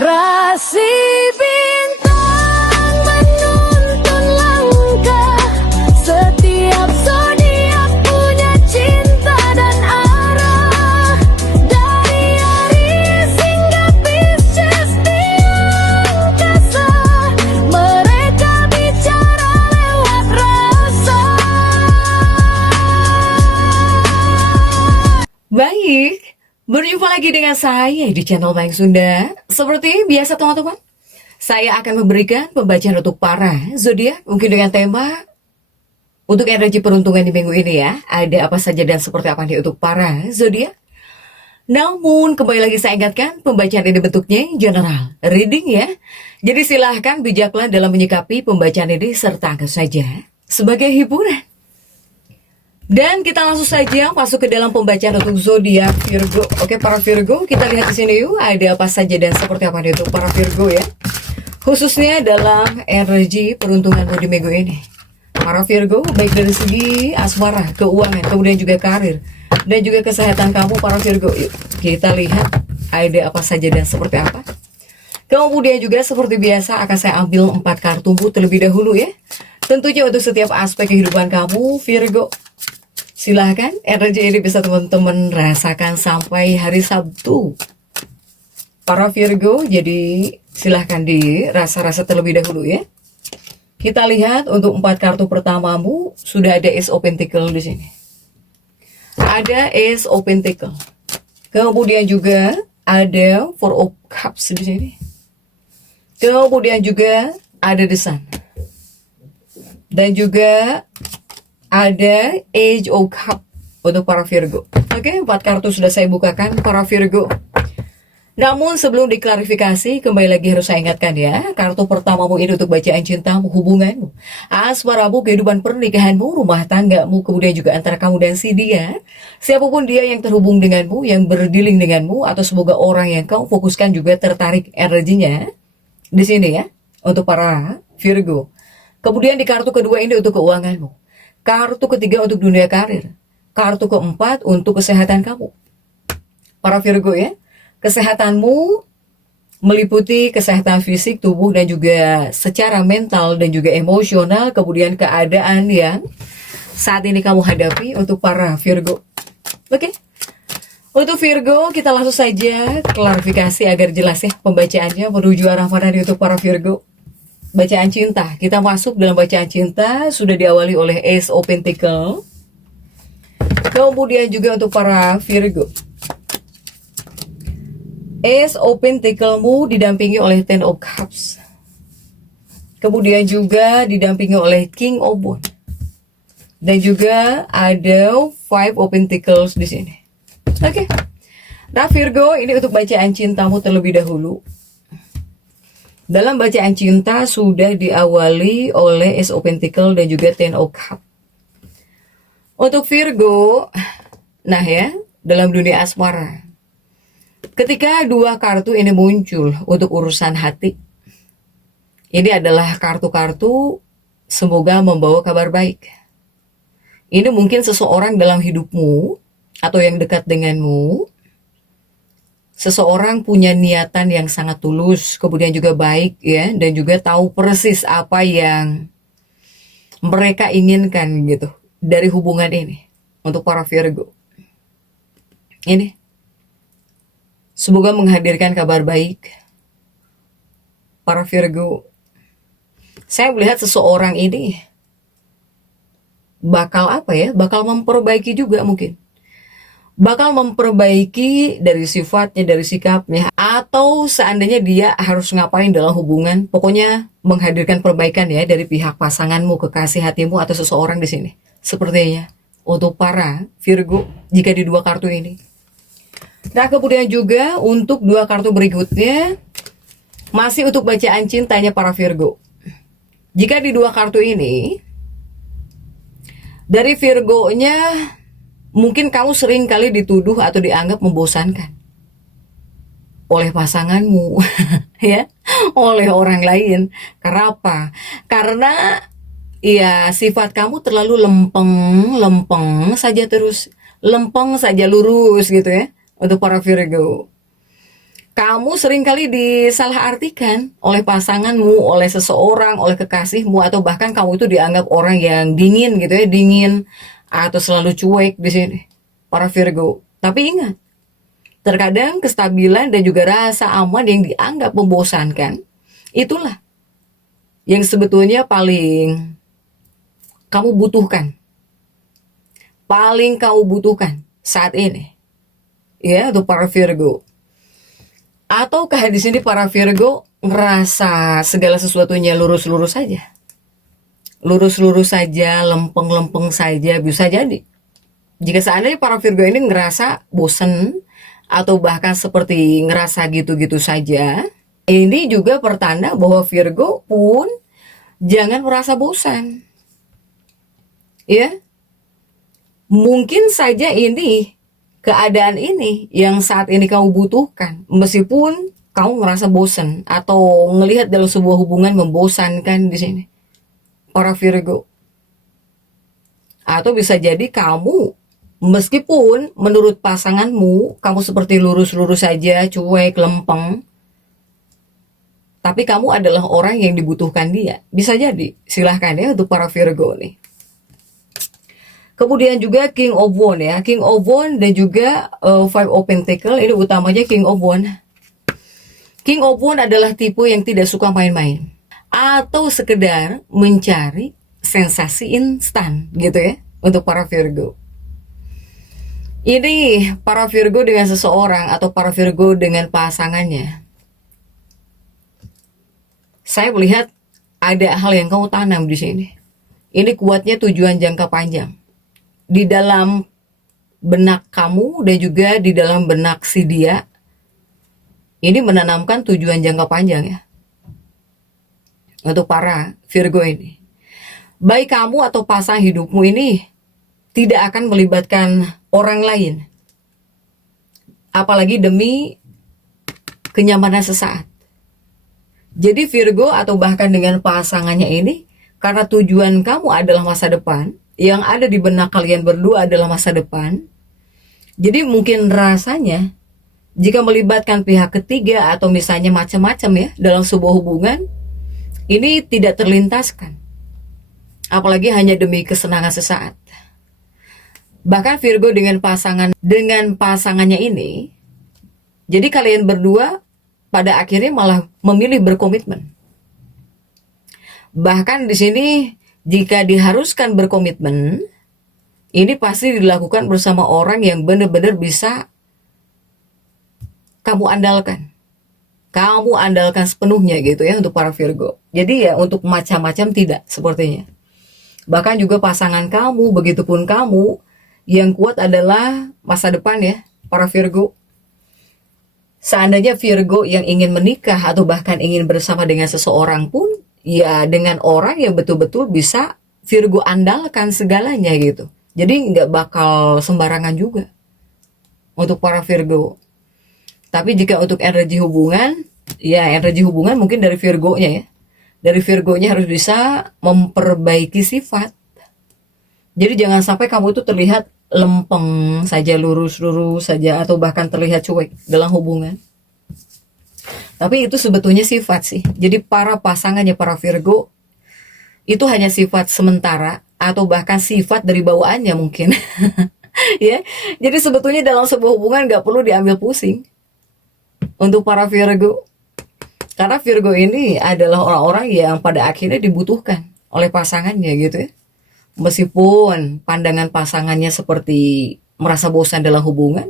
Rasi bintang menuntun langkah, setiap zodiak punya cinta dan arah. Dari Aries hingga Pisces di angkasa, mereka bicara lewat rasa. Baik, berjumpa lagi dengan saya di channel Mayang Sunda. Seperti biasa teman-teman, saya akan memberikan pembacaan untuk para zodiak mungkin dengan tema untuk energi peruntungan di minggu ini ya. Ada apa saja dan seperti apa nih untuk para zodiak. Namun kembali lagi saya ingatkan, pembacaan ini bentuknya general reading ya. Jadi silahkan bijaklah dalam menyikapi pembacaan ini serta anggap saja sebagai hiburan. Dan kita langsung saja masuk ke dalam pembacaan untuk zodiak Virgo. Oke, para Virgo, kita lihat di sini yuk ada apa saja dan seperti apa nih untuk para Virgo ya. Khususnya dalam energi peruntunganmu di minggu ini. Para Virgo, baik dari segi asmara, keuangan, kemudian juga karir dan juga kesehatan kamu para Virgo. Yuk, kita lihat ada apa saja dan seperti apa. Kemudian juga seperti biasa akan saya ambil 4 kartu terlebih dahulu ya. Tentunya untuk setiap aspek kehidupan kamu Virgo. Silahkan energi ini bisa teman-teman rasakan sampai hari Sabtu. Para Virgo, jadi silahkan dirasa-rasa terlebih dahulu ya. Kita lihat untuk 4 kartu pertamamu sudah ada Ace of Pentacles di sini. Ada Ace of Pentacles. Kemudian juga ada Four of Cups di sini. Kemudian juga ada The Sun. Dan juga ada Age of Cup untuk para Virgo. Oke, 4 kartu sudah saya bukakan para Virgo. Namun sebelum diklarifikasi, kembali lagi harus saya ingatkan ya, kartu pertamamu ini untuk bacaan cintamu, hubunganmu, asmaramu, kehidupan pernikahanmu, rumah tanggamu, kemudian juga antara kamu dan si dia. Siapapun dia yang terhubung denganmu, yang berdealing denganmu, atau semoga orang yang kau fokuskan juga tertarik energinya di sini ya, untuk para Virgo. Kemudian di kartu kedua ini untuk keuanganmu. Kartu ketiga untuk dunia karir. Kartu keempat untuk kesehatan kamu. Para Virgo ya. Kesehatanmu meliputi kesehatan fisik, tubuh, dan juga secara mental dan juga emosional. Kemudian keadaan yang saat ini kamu hadapi untuk para Virgo. Oke. Untuk Virgo, kita langsung saja klarifikasi agar jelas ya pembacaannya menuju arah mana nih untuk para Virgo. Bacaan cinta, kita masuk dalam bacaan cinta, sudah diawali oleh Ace of Pentacles. Kemudian juga untuk para Virgo, Ace of Pentaclesmu didampingi oleh Ten of Cups. Kemudian juga didampingi oleh King of Wands. Dan juga ada Five of Pentacles di sini. Oke. Nah Virgo, ini untuk bacaan cintamu terlebih dahulu. Dalam bacaan cinta sudah diawali oleh Ace of Pentacles dan juga Ten of Cups. Untuk Virgo, nah ya, dalam dunia asmara, ketika 2 kartu ini muncul untuk urusan hati, ini adalah kartu-kartu semoga membawa kabar baik. Ini mungkin seseorang dalam hidupmu atau yang dekat denganmu. Seseorang punya niatan yang sangat tulus, kemudian juga baik ya, dan juga tahu persis apa yang mereka inginkan gitu dari hubungan ini untuk para Virgo. Ini semoga menghadirkan kabar baik para Virgo. Saya melihat seseorang ini bakal apa ya? Bakal memperbaiki juga mungkin. Bakal memperbaiki dari sifatnya, dari sikapnya, atau seandainya dia harus ngapain dalam hubungan, pokoknya menghadirkan perbaikan ya dari pihak pasanganmu, kekasih hatimu, atau seseorang di sini. Sepertinya untuk para Virgo jika di 2 kartu ini. Nah kemudian juga untuk 2 kartu berikutnya masih untuk bacaan cintanya para Virgo. Jika di 2 kartu ini dari Virgo-nya, mungkin kamu sering kali dituduh atau dianggap membosankan oleh pasanganmu, ya, oleh orang lain. Karena apa? Karena ya sifat kamu terlalu lempeng saja terus, lempeng saja lurus gitu ya, untuk para Virgo. kamu seringkali disalahartikan oleh pasanganmu, oleh seseorang, oleh kekasihmu, atau bahkan kamu itu dianggap orang yang dingin gitu ya, dingin atau selalu cuek di sini, para Virgo. Tapi ingat, terkadang kestabilan dan juga rasa aman yang dianggap membosankan, itulah yang sebetulnya paling kamu butuhkan. Paling kamu butuhkan saat ini. Ya, untuk para Virgo. Ataukah di sini para Virgo ngerasa segala sesuatunya lurus-lurus saja? Lurus-lurus saja, lempeng-lempeng saja, bisa jadi. Jika seandainya para Virgo ini ngerasa bosen, atau bahkan seperti ngerasa gitu-gitu saja, ini juga pertanda bahwa Virgo pun jangan merasa bosan. Ya, mungkin saja ini keadaan ini yang saat ini kamu butuhkan, meskipun kamu merasa bosan atau ngelihat dalam sebuah hubungan membosankan di sini, para Virgo. Atau bisa jadi kamu, meskipun menurut pasanganmu kamu seperti lurus-lurus saja, cuek, lempeng, tapi kamu adalah orang yang dibutuhkan dia. Bisa jadi, silahkan ya untuk para Virgo nih. Kemudian juga King of Wands ya, King of Wands dan juga Five of Pentacles, ini utamanya King of Wands. King of Wands adalah tipe yang tidak suka main-main atau sekedar mencari sensasi instan gitu ya untuk para Virgo. Ini para Virgo dengan seseorang atau para Virgo dengan pasangannya. Saya melihat ada hal yang kamu tanam di sini. Ini kuatnya tujuan jangka panjang. Di dalam benak kamu dan juga di dalam benak si dia, ini menanamkan tujuan jangka panjang ya untuk para Virgo ini. Baik kamu atau pasangan hidupmu ini tidak akan melibatkan orang lain, apalagi demi kenyamanan sesaat. Jadi Virgo atau bahkan dengan pasangannya ini, karena tujuan kamu adalah masa depan, yang ada di benak kalian berdua adalah masa depan. Jadi mungkin rasanya jika melibatkan pihak ketiga atau misalnya macam-macam ya dalam sebuah hubungan, ini tidak terlintaskan. Apalagi hanya demi kesenangan sesaat. Bahkan Virgo dengan pasangannya ini, jadi kalian berdua pada akhirnya malah memilih berkomitmen. Bahkan di sini jika diharuskan berkomitmen, ini pasti dilakukan bersama orang yang benar-benar bisa kamu andalkan. Kamu andalkan sepenuhnya gitu ya untuk para Virgo. Jadi ya untuk macam-macam tidak sepertinya. Bahkan juga pasangan kamu, begitupun kamu, yang kuat adalah masa depan ya para Virgo. Seandainya Virgo yang ingin menikah atau bahkan ingin bersama dengan seseorang pun, ya dengan orang yang betul-betul bisa Virgo andalkan segalanya gitu. Jadi nggak bakal sembarangan juga untuk para Virgo. Tapi jika untuk energi hubungan, ya energi hubungan mungkin dari Virgonya ya. Dari Virgonya harus bisa memperbaiki sifat. Jadi jangan sampai kamu itu terlihat lempeng saja, lurus-lurus saja, atau bahkan terlihat cuek dalam hubungan. Tapi itu sebetulnya sifat sih. Jadi para pasangannya para Virgo itu hanya sifat sementara atau bahkan sifat dari bawaannya mungkin. Ya. Jadi sebetulnya dalam sebuah hubungan nggak perlu diambil pusing untuk para Virgo. Karena Virgo ini adalah orang-orang yang pada akhirnya dibutuhkan oleh pasangannya gitu ya. Meskipun pandangan pasangannya seperti merasa bosan dalam hubungan,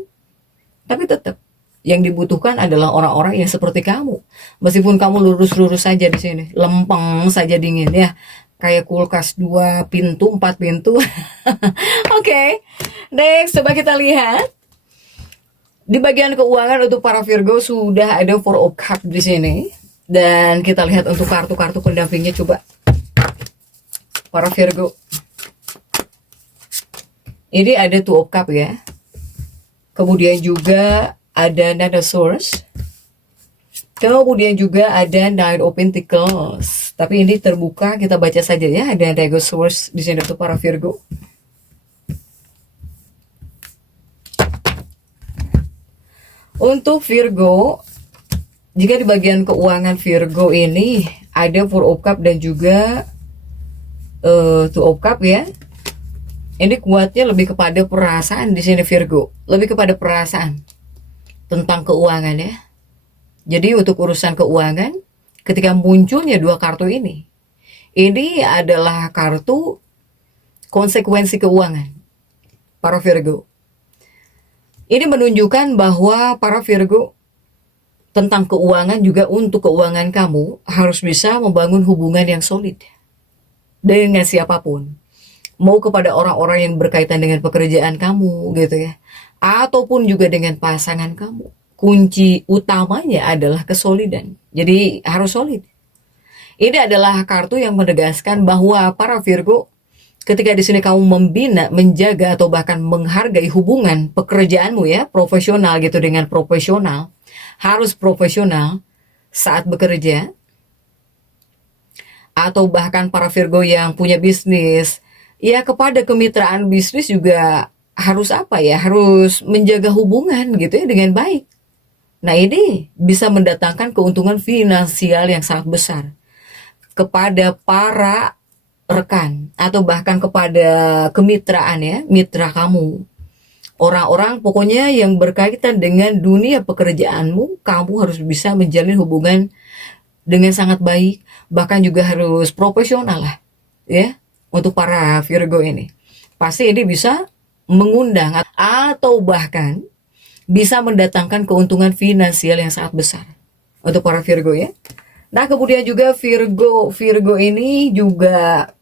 tapi tetap yang dibutuhkan adalah orang-orang yang seperti kamu. Meskipun kamu lurus-lurus saja di sini, lempeng saja dingin ya, kayak kulkas 2 pintu, 4 pintu. Oke, next coba kita lihat di bagian keuangan untuk para Virgo sudah ada Four of Cups di sini, dan kita lihat untuk kartu-kartu pendampingnya coba para Virgo. Ini ada Two of Cups ya, kemudian juga ada Nine of Swords, kemudian juga ada Nine of Pentacles. Tapi ini terbuka, kita baca saja ya. Ada Nine of Swords di sini untuk para Virgo. Untuk Virgo Jika di bagian keuangan Virgo ini ada Four of Cup dan juga Two of Cup ya. Ini kuatnya lebih kepada perasaan di sini Virgo, lebih kepada perasaan tentang keuangan ya. Jadi untuk urusan keuangan, ketika munculnya dua kartu ini adalah kartu konsekuensi keuangan para Virgo. Ini menunjukkan bahwa para Virgo tentang keuangan juga untuk keuangan kamu harus bisa membangun hubungan yang solid dengan siapapun. Mau kepada orang-orang yang berkaitan dengan pekerjaan kamu gitu ya. Ataupun juga dengan pasangan kamu. Kunci utamanya adalah kesolidan. Jadi harus solid. Ini adalah kartu yang menegaskan bahwa para Virgo ketika di sini kamu membina, menjaga atau bahkan menghargai hubungan pekerjaanmu ya, profesional gitu dengan profesional. Harus profesional saat bekerja. Atau bahkan para Virgo yang punya bisnis, ya kepada kemitraan bisnis juga harus apa ya, harus menjaga hubungan gitu ya dengan baik. Nah ini bisa mendatangkan keuntungan finansial yang sangat besar kepada para rekan atau bahkan kepada kemitraan ya, mitra kamu. Orang-orang pokoknya yang berkaitan dengan dunia pekerjaanmu, kamu harus bisa menjalin hubungan dengan sangat baik, bahkan juga harus profesional lah ya. Untuk para Virgo ini pasti ini bisa mengundang atau bahkan bisa mendatangkan keuntungan finansial yang sangat besar untuk para Virgo ya. Nah kemudian juga Virgo ini juga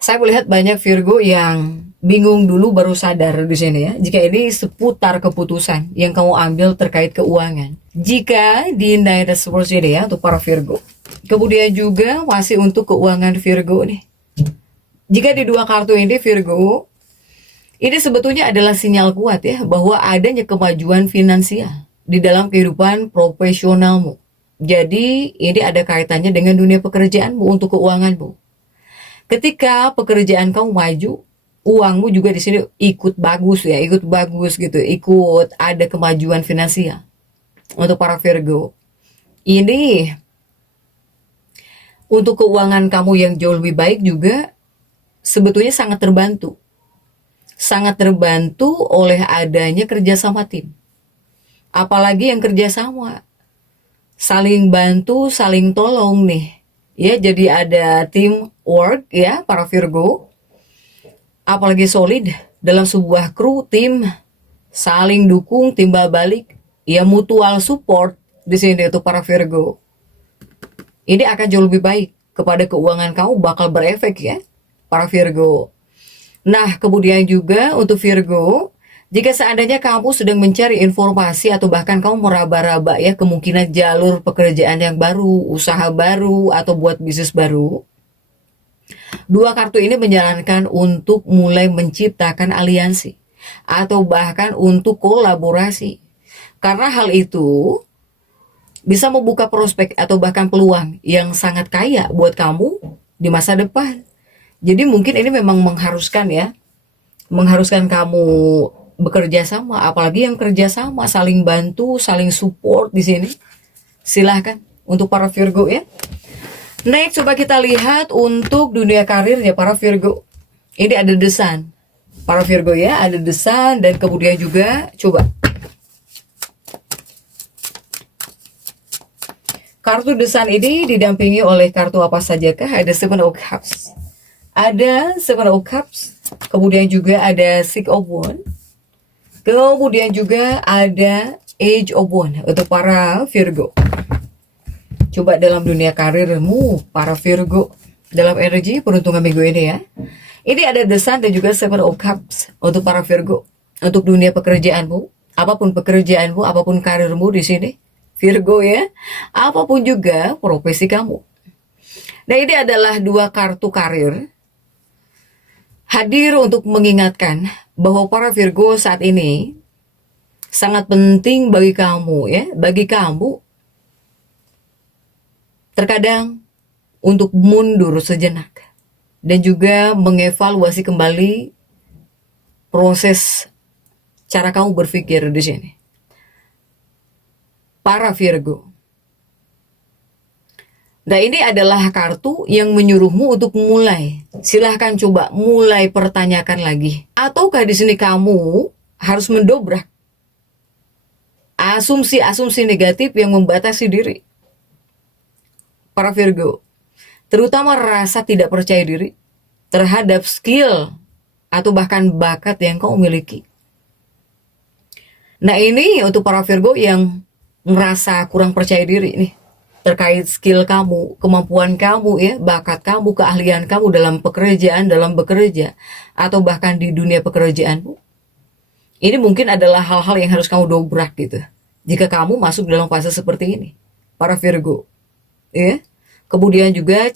saya melihat banyak Virgo yang bingung dulu baru sadar di sini ya. Jika ini seputar keputusan yang kamu ambil terkait keuangan. Jika di Nine of Swords ini ya untuk para Virgo. Kemudian juga masih untuk keuangan Virgo nih. Jika di dua kartu ini Virgo, ini sebetulnya adalah sinyal kuat ya bahwa adanya kemajuan finansial di dalam kehidupan profesionalmu. Jadi ini ada kaitannya dengan dunia pekerjaanmu untuk keuanganmu. Ketika pekerjaan kamu maju, uangmu juga di sini ikut bagus ya, ikut bagus gitu, ikut ada kemajuan finansial untuk para Virgo. Ini untuk keuangan kamu yang jauh lebih baik juga sebetulnya sangat terbantu. Sangat terbantu oleh adanya kerjasama tim. Apalagi yang kerjasama. Saling bantu, saling tolong nih. Ya, jadi ada teamwork ya para Virgo. Apalagi solid dalam sebuah kru tim. Saling dukung, timbal balik. Ya, mutual support di sini untuk para Virgo. Ini akan jauh lebih baik kepada keuangan kamu, bakal berefek ya para Virgo. Nah kemudian juga untuk Virgo, jika seandainya kamu sedang mencari informasi atau bahkan kamu meraba-raba ya kemungkinan jalur pekerjaan yang baru, usaha baru atau buat bisnis baru, dua kartu ini menyarankan untuk mulai menciptakan aliansi atau bahkan untuk kolaborasi. Karena hal itu bisa membuka prospek atau bahkan peluang yang sangat kaya buat kamu di masa depan. Jadi mungkin ini memang mengharuskan ya, mengharuskan kamu bekerja sama, apalagi yang kerja sama, saling bantu, saling support di sini. Silahkan untuk para Virgo ya. Next, coba kita lihat untuk dunia karirnya para Virgo. Ini ada The Sun. Para Virgo ya, ada The Sun dan kemudian juga coba kartu The Sun ini didampingi oleh kartu apa sajakah? Ada Seven of Cups. Ada Seven of Cups. Kemudian juga ada Six of Wands. Kemudian juga ada Age of Wands untuk para Virgo. Coba dalam dunia karirmu para Virgo, dalam energi peruntungan minggu ini ya. Ini ada The Sun dan juga Seven of Cups untuk para Virgo. Untuk dunia pekerjaanmu, apapun pekerjaanmu, apapun karirmu di sini. Virgo ya, apapun juga profesi kamu. Nah ini adalah dua kartu karir hadir untuk mengingatkan bahwa para Virgo saat ini sangat penting bagi kamu ya, bagi kamu terkadang untuk mundur sejenak dan juga mengevaluasi kembali proses cara kamu berpikir di sini. para Virgo. Nah, ini adalah kartu yang menyuruhmu untuk mulai. Silahkan coba mulai pertanyakan lagi. Ataukah di sini kamu harus mendobrak asumsi-asumsi negatif yang membatasi diri? Para Virgo, terutama rasa tidak percaya diri terhadap skill atau bahkan bakat yang kau miliki. Nah, ini untuk para Virgo yang merasa kurang percaya diri nih, terkait skill kamu, kemampuan kamu ya, bakat kamu, keahlian kamu dalam pekerjaan, dalam bekerja, atau bahkan di dunia pekerjaanmu. Ini mungkin adalah hal-hal yang harus kamu dobrak gitu. Jika kamu masuk dalam fase seperti ini, para Virgo. Ya. Kemudian juga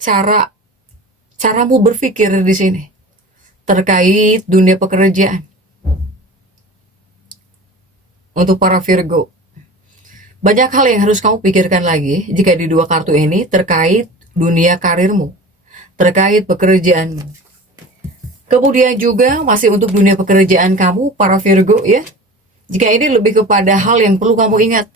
caramu berpikir di sini terkait dunia pekerjaan. Untuk para Virgo, banyak hal yang harus kamu pikirkan lagi jika di dua kartu ini terkait dunia karirmu, terkait pekerjaanmu. Kemudian juga masih untuk dunia pekerjaan kamu, para Virgo ya. Jika ini lebih kepada hal yang perlu kamu ingat.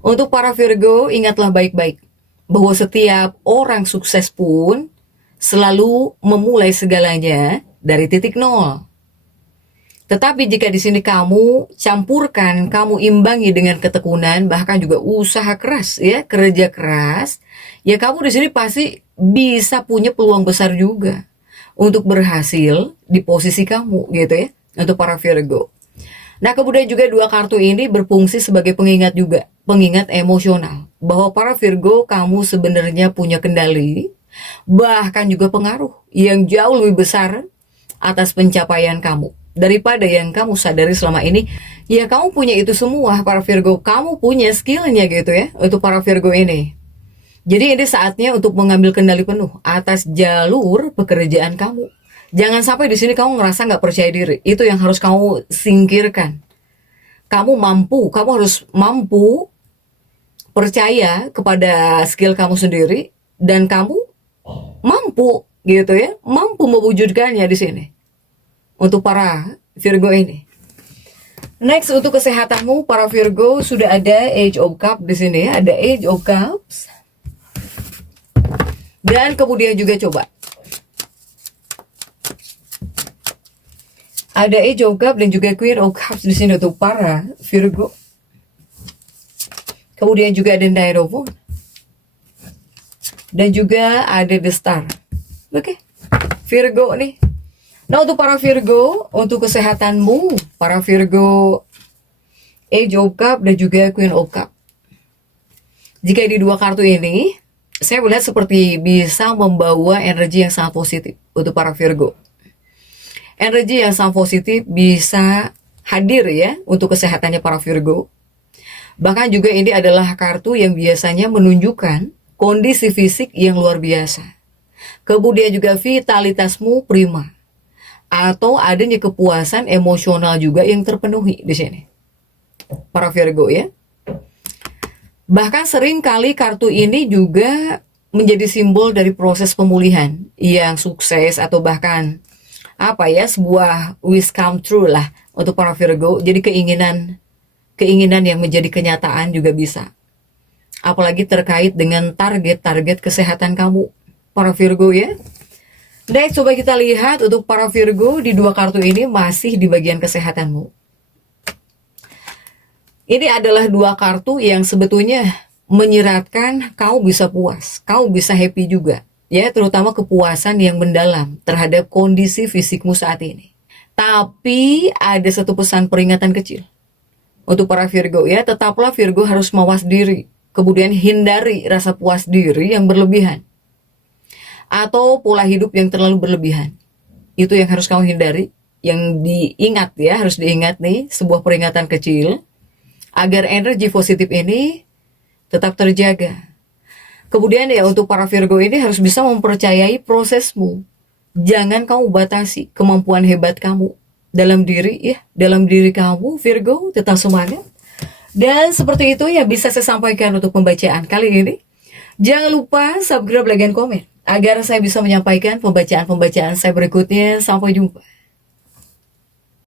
Untuk para Virgo, ingatlah baik-baik bahwa setiap orang sukses pun selalu memulai segalanya dari titik nol. Tetapi jika di sini kamu campurkan, kamu imbangi dengan ketekunan, bahkan juga usaha keras, ya, kerja keras, ya kamu di sini pasti bisa punya peluang besar juga untuk berhasil di posisi kamu, gitu ya, untuk para Virgo. Nah, kemudian juga dua kartu ini berfungsi sebagai pengingat juga, pengingat emosional, bahwa para Virgo kamu sebenarnya punya kendali, bahkan juga pengaruh yang jauh lebih besar atas pencapaian kamu daripada yang kamu sadari selama ini. Ya, kamu punya itu semua, para Virgo. Kamu punya skillnya gitu ya, untuk para Virgo ini. Jadi ini saatnya untuk mengambil kendali penuh atas jalur pekerjaan kamu. Jangan sampai di sini kamu ngerasa nggak percaya diri. Itu yang harus kamu singkirkan. Kamu harus mampu percaya kepada skill kamu sendiri, dan kamu mampu gitu ya, mampu mewujudkannya di sini. Untuk para Virgo ini. Next, untuk kesehatanmu, para Virgo, sudah ada Age of Cups di sini ya, ada Age of Cups. Dan kemudian juga coba ada Age of Cups dan juga Queen of Cups di sini untuk para Virgo. Kemudian juga ada Knight of Wands. Dan juga ada The Star. Oke. Virgo nih. Nah, untuk para Virgo, untuk kesehatanmu, para Virgo, Age of Cups dan juga Queen of Cups. Jika di dua kartu ini, saya melihat seperti bisa membawa energi yang sangat positif untuk para Virgo. Energi yang sangat positif bisa hadir ya untuk kesehatannya para Virgo. Bahkan juga ini adalah kartu yang biasanya menunjukkan kondisi fisik yang luar biasa. Kemudian juga vitalitasmu prima. Atau adanya kepuasan emosional juga yang terpenuhi di sini, para Virgo ya. Bahkan sering kali kartu ini juga menjadi simbol dari proses pemulihan yang sukses, atau bahkan sebuah wish come true lah untuk para Virgo. Jadi keinginan yang menjadi kenyataan juga bisa. Apalagi terkait dengan target-target kesehatan kamu, para Virgo ya. Next, coba kita lihat untuk para Virgo di dua kartu ini masih di bagian kesehatanmu. Ini adalah dua kartu yang sebetulnya menyiratkan kau bisa puas, kau bisa happy juga. Ya, terutama kepuasan yang mendalam terhadap kondisi fisikmu saat ini. Tapi ada satu pesan peringatan kecil. Untuk para Virgo ya, tetaplah Virgo harus mawas diri. Kemudian hindari rasa puas diri yang berlebihan. Atau pola hidup yang terlalu berlebihan. Itu yang harus kamu hindari. Yang diingat ya, harus diingat nih, sebuah peringatan kecil agar energi positif ini tetap terjaga. Kemudian ya, untuk para Virgo ini harus bisa mempercayai prosesmu. Jangan kamu batasi kemampuan hebat kamu dalam diri ya, dalam diri kamu Virgo, tetap semangat. Dan seperti itu ya bisa saya sampaikan untuk pembacaan kali ini. Jangan lupa subscribe, like, dan komen agar saya bisa menyampaikan pembacaan-pembacaan saya berikutnya. Sampai jumpa.